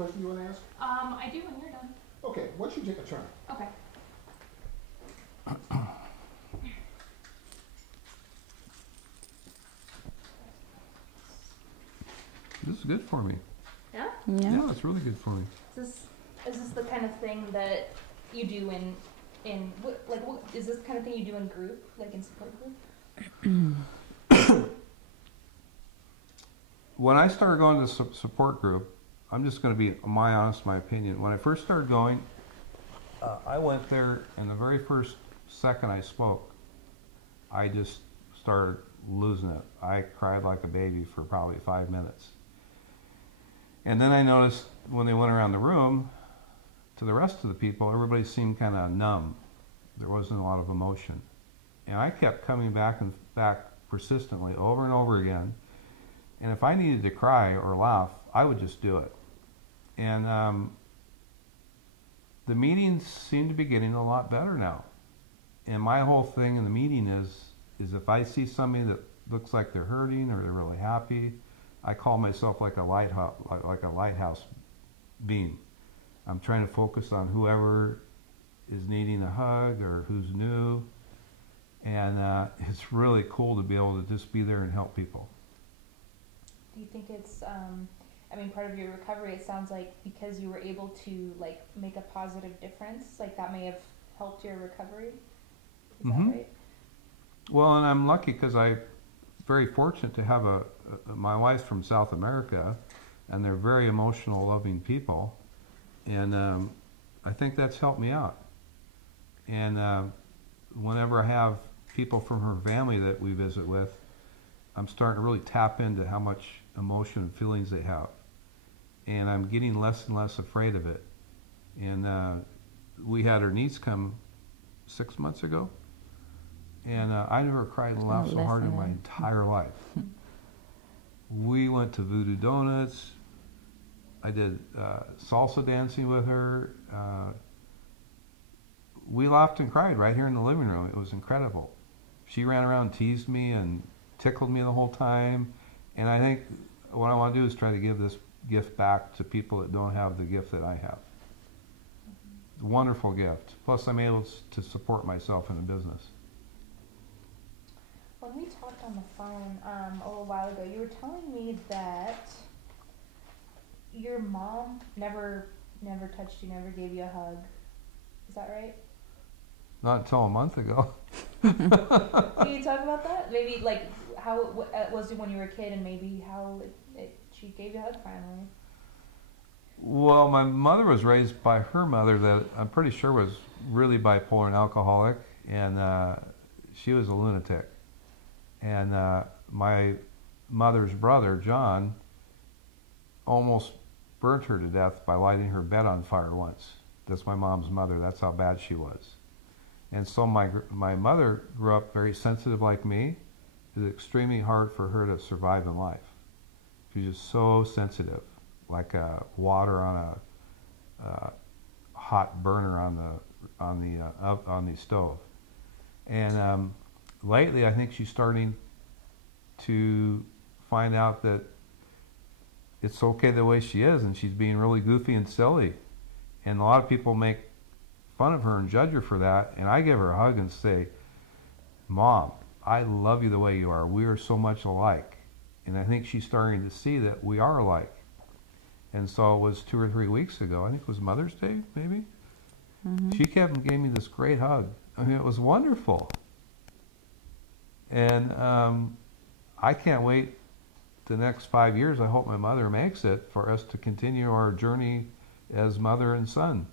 question you want to ask? I do when you're done. Okay, why don't you take a turn? Okay. This is good for me. Yeah? Yeah, it's really good for me. Is this the kind of thing that you do is this the kind of thing you do in group, like in support group? When I started going to support group, I'm just going to be my opinion. When I first started going, I went there, and the very first second I spoke, I just started losing it. I cried like a baby for probably 5 minutes. And then I noticed when they went around the room, to the rest of the people, everybody seemed kind of numb. There wasn't a lot of emotion. And I kept coming back and back persistently over and over again. And if I needed to cry or laugh, I would just do it. And the meetings seem to be getting a lot better now. And my whole thing in the meeting is if I see somebody that looks like they're hurting or they're really happy, I call myself like a lighthouse beam. I'm trying to focus on whoever is needing a hug or who's new. And it's really cool to be able to just be there and help people. Do you think it's, part of your recovery, it sounds like because you were able to like make a positive difference, like that may have helped your recovery? Is that right? Well, and I'm lucky because I'm very fortunate to have my wife's from South America, and they're very emotional, loving people. And I think that's helped me out. And whenever I have people from her family that we visit with, I'm starting to really tap into how much emotion and feelings they have. And I'm getting less and less afraid of it. And we had her niece come 6 months ago, and I never cried and laughed so hard in my entire life. We went to Voodoo Donuts. I did salsa dancing with her. We laughed and cried right here in the living room. It was incredible. She ran around, teased me, and tickled me the whole time. And I think what I want to do is try to give this gift back to people that don't have the gift that I have. Wonderful gift. Plus, I'm able to support myself in a business. When we talked on the phone a little while ago, you were telling me that your mom never touched you, never gave you a hug. Is that right? Not until a month ago. Can you talk about that? Maybe like how it was when you were a kid, and maybe how she gave you a hug finally. Well, my mother was raised by her mother that I'm pretty sure was really bipolar and alcoholic, and she was a lunatic. And my mother's brother, John, almost burnt her to death by lighting her bed on fire once. That's my mom's mother. That's how bad she was. And so my mother grew up very sensitive like me. It was extremely hard for her to survive in life. She was just so sensitive, like water on a hot burner on the stove. And lately, I think she's starting to find out that it's okay the way she is, and she's being really goofy and silly. And a lot of people make fun of her and judge her for that, and I give her a hug and say, "Mom, I love you the way you are. We are so much alike." And I think she's starting to see that we are alike. And so it was 2 or 3 weeks ago, I think it was Mother's Day, maybe? She came and gave me this great hug. I mean, it was wonderful. And I can't wait the next 5 years. I hope my mother makes it for us to continue our journey as mother and son.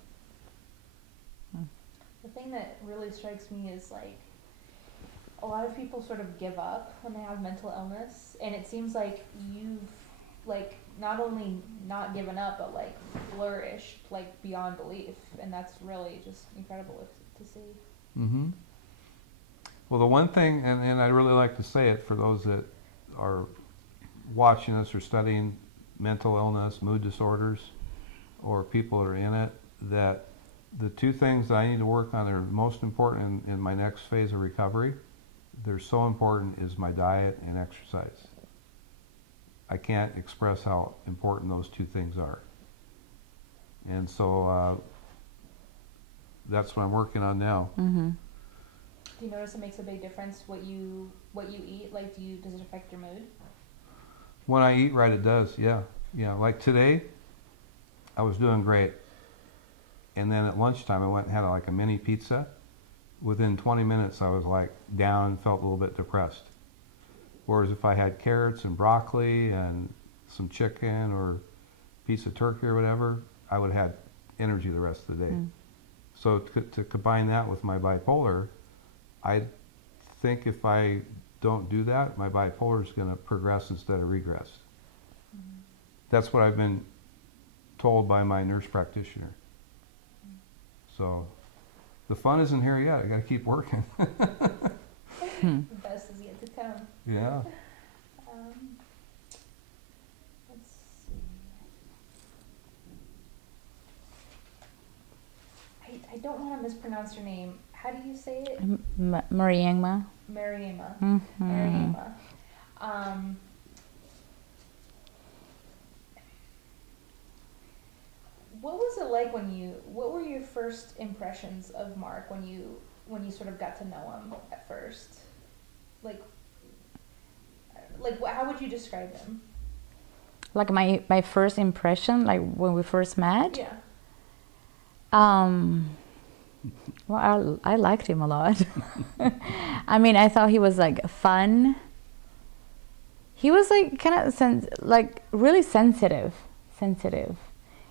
The thing that really strikes me is like a lot of people sort of give up when they have mental illness, and it seems like you've like not only not given up but like flourished like beyond belief, and that's really just incredible to see. Well, the one thing, and I'd really like to say it for those that are watching us or studying mental illness, mood disorders, or people that are in it, that the two things that I need to work on that are most important in my next phase of recovery, they're so important, is my diet and exercise. I can't express how important those two things are. And so that's what I'm working on now. Do you notice it makes a big difference what you eat? Like, does it affect your mood? When I eat right, it does. Yeah, yeah. Like today, I was doing great, and then at lunchtime, I went and had like a mini pizza. Within 20 minutes, I was like down and felt a little bit depressed. Whereas if I had carrots and broccoli and some chicken or a piece of turkey or whatever, I would have had energy the rest of the day. So to combine that with my bipolar, I think if I don't do that, my bipolar is going to progress instead of regress. That's what I've been told by my nurse practitioner. So the fun isn't here yet. I got to keep working. The best is yet to come. Yeah. Let's see. I don't want to mispronounce your name. How do you say it? Mariema. Mariema. Mariema. What was it like what were your first impressions of Mark when you sort of got to know him at first? Like how would you describe him? Like my first impression, like when we first met? Yeah. Well, I liked him a lot. I mean, I thought he was like fun. He was like kind of like really sensitive.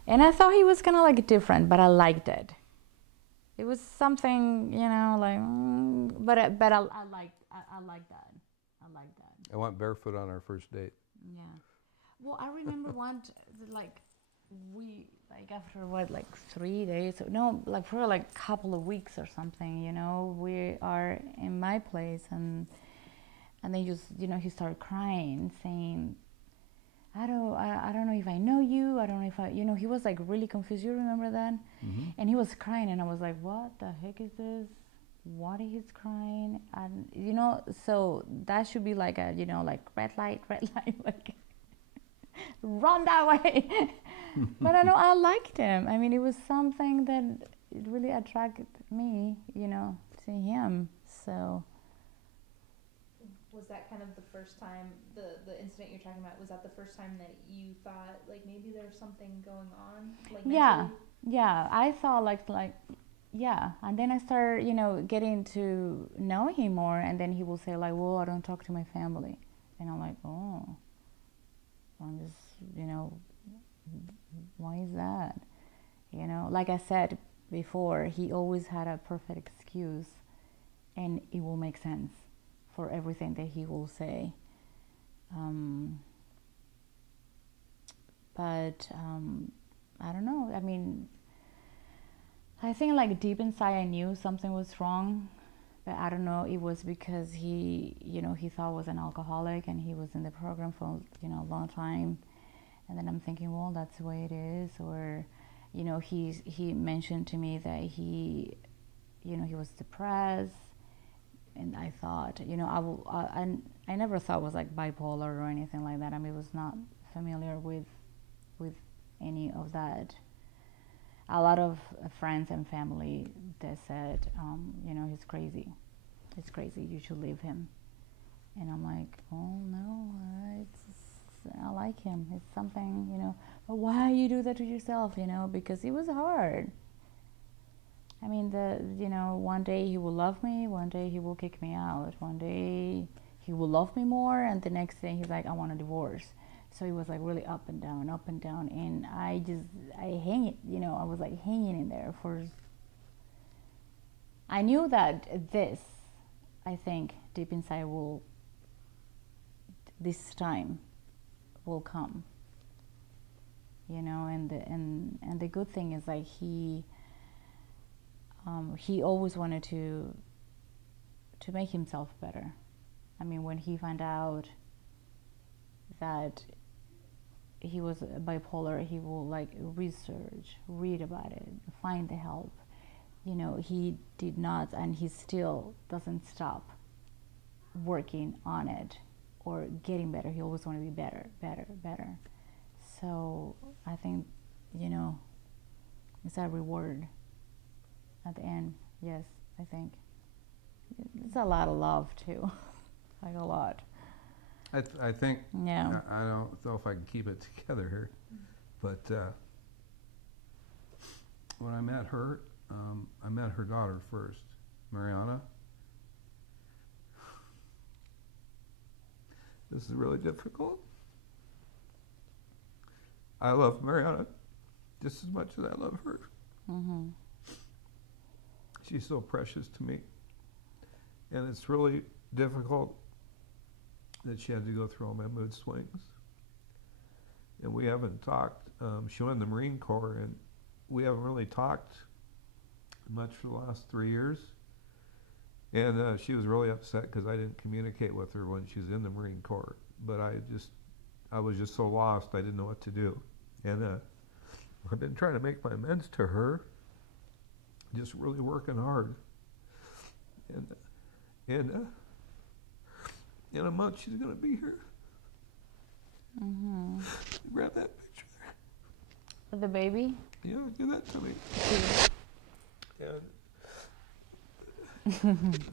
And I thought he was kind of like different, but I liked it. It was something, you know, like, but I like that. I like that. I went barefoot on our first date. Yeah. Well, I remember like after what, like 3 days, no, like for like a couple of weeks or something, you know, we are in my place and then just, you know, he started crying, saying, I don't know if I know you. I don't know if I, you know, he was like really confused. You remember that? And he was crying, and I was like, what the heck is this? What is he's crying? And you know, so that should be like a, you know, like red light, like run that way. But I know I liked him. I mean, it was something that it really attracted me, you know, to him. So. Was that kind of the first time, the incident you're talking about, was that the first time that you thought, like, maybe there's something going on? Like, yeah, I thought like, yeah. And then I started, you know, getting to know him more, and then he will say like, well, I don't talk to my family. And I'm like, oh, I'm just, you know, why is that? You know, like I said before, he always had a perfect excuse, and it will make sense for everything that he will say. But I don't know. I mean, I think like deep inside I knew something was wrong, but I don't know. It was because he, you know, he thought was an alcoholic, and he was in the program for, you know, a long time. And then I'm thinking, well, that's the way it is. Or, you know, he mentioned to me that he, you know, he was depressed. And I thought, you know, I never thought it was like bipolar or anything like that. I mean, I was not familiar with any of that. A lot of friends and family, they said, you know, he's crazy. He's crazy. You should leave him. And I'm like, oh no, I like him. It's something, you know. But why you do that to yourself? You know, because it was hard. I mean, you know, one day he will love me, one day he will kick me out, one day he will love me more, and the next day he's like, I want a divorce. So it was like really up and down, and I hang it, you know, I was like hanging in there I knew that this, I think, deep inside this time will come, you know, and the good thing is like he always wanted to make himself better. I mean, when he found out that he was bipolar, he will like read about it, find the help. You know, he did not, and he still doesn't stop working on it or getting better. He always want to be better. So I think, you know, It's a reward at the end. Yes, I think it's a lot of love too, like a lot. I think Yeah. I don't know if I can keep it together here, but when I met her daughter first, Mariana. This is really difficult. I love Mariana just as much as I love her. Mhm. She's so precious to me. And it's really difficult that she had to go through all my mood swings. And we haven't talked. She went in the Marine Corps, and we haven't really talked much for the last 3 years. And she was really upset because I didn't communicate with her when she was in the Marine Corps. But I was just so lost, I didn't know what to do. And I've been trying to make my amends to her, just really working hard. And in a month, she's going to be here. Mhm. Grab that picture. With the baby. Yeah, give that to me. And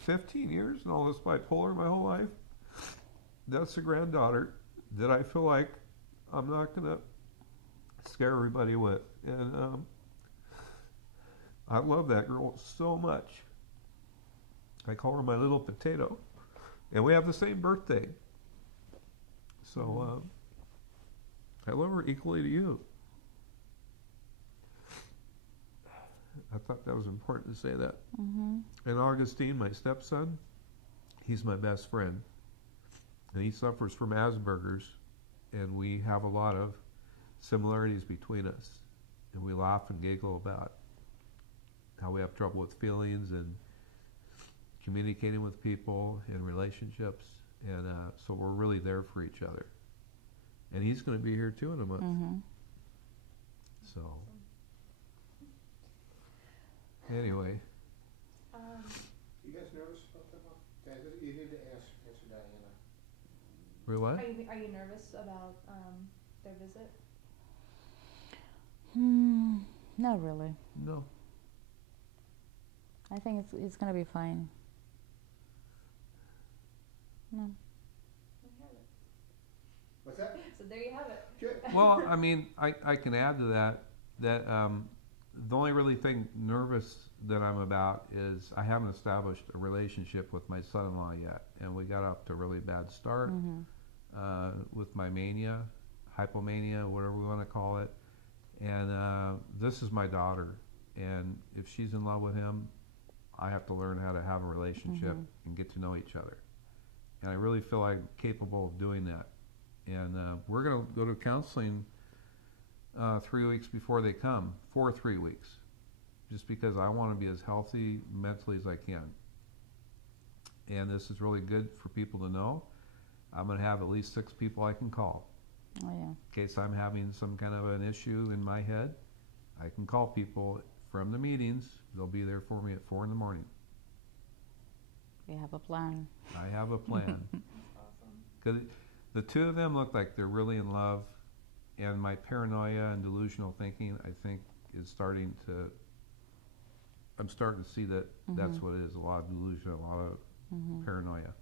15 years and all this bipolar my whole life. That's a granddaughter that I feel like I'm not going to scare everybody with. And I love that girl so much. I call her my little potato. And we have the same birthday. So I love her equally to you. I thought that was important to say that. Mhm. And Augustine, my stepson, he's my best friend. And he suffers from Asperger's. And we have a lot of similarities between us. And we laugh and giggle about how we have trouble with feelings and communicating with people and relationships. And so we're really there for each other. And he's going to be here too in a month. Mhm. So, anyway. You guys nervous about that one? You need to answer Diana. We're what? Are you nervous about their visit? Not really. No. I think it's gonna be fine. No. There you have it. What's that? So there you have it. Good. Well, I mean, I can add to that the only really thing nervous that I'm about is I haven't established a relationship with my son-in-law yet, and we got off to a really bad start with my mania, hypomania, whatever we want to call it. And this is my daughter, and if she's in love with him, I have to learn how to have a relationship and get to know each other. And I really feel I'm capable of doing that. And we're going to go to counseling 3 weeks before they come, for 3 weeks, just because I want to be as healthy mentally as I can. And this is really good for people to know. I'm going to have at least 6 people I can call. Oh yeah. In case I'm having some kind of an issue in my head, I can call people from the meetings. They'll be there for me at 4 in the morning. We have a plan. I have a plan. Awesome. Because the two of them look like they're really in love, and my paranoia and delusional thinking, I think, is starting to. I'm starting to see that that's what it is, a lot of delusion, a lot of paranoia.